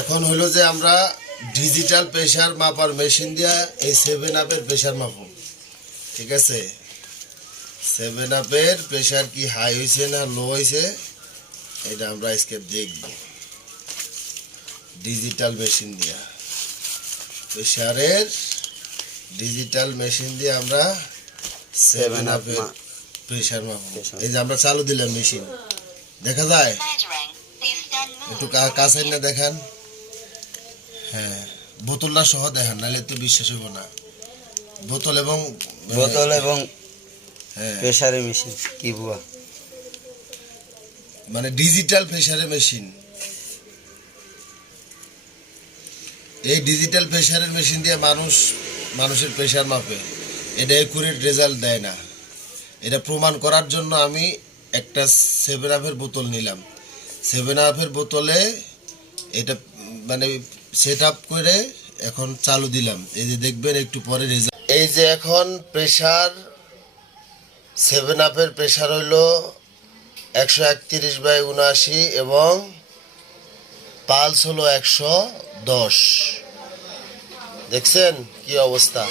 এখন হলো যে আমরা ডিজিটাল প্রেসার মাপার মেশিন দিয়া এই 7 আপের প্রেসার মাপব। ঠিক আছে, 7 আপের প্রেসার কি হাই হয়েছে না লো হয়েছে এটা আমরা আজকে দেখব ডিজিটাল মেশিন দিয়া। প্রেসারের ডিজিটাল মেশিন দিয়ে আমরা 7 আপের প্রেসার মাপব। এই যে আমরা চালু দিলাম মেশিন, দেখা যায় একটু কাছে না দেখান। হ্যাঁ, বোতলটা সহ দেখান, নাহলে তো বিশ্বাস হইব না। বোতল এবং হ্যাঁ প্রেসারের মেশিন কি বুয়া, মানে ডিজিটাল প্রেসারের মেশিন। এই ডিজিটাল প্রেসারের মেশিন দিয়ে মানুষের প্রেসার মাপে। এটা একুরেট রেজাল্ট দেয় না। এটা প্রমাণ করার জন্য আমি একটা 7 আপের বোতল নিলাম। 7 আপের বোতলে এটা মানে সেট আপ করে এখন চালু দিলাম। এই যে দেখবেন একটু পরে রেজাল্ট। এই যে এখন প্রেসার 7 আপের প্রেসার হইল 131/79 এবং পালস হলো 110। দেখছেন কি অবস্থা।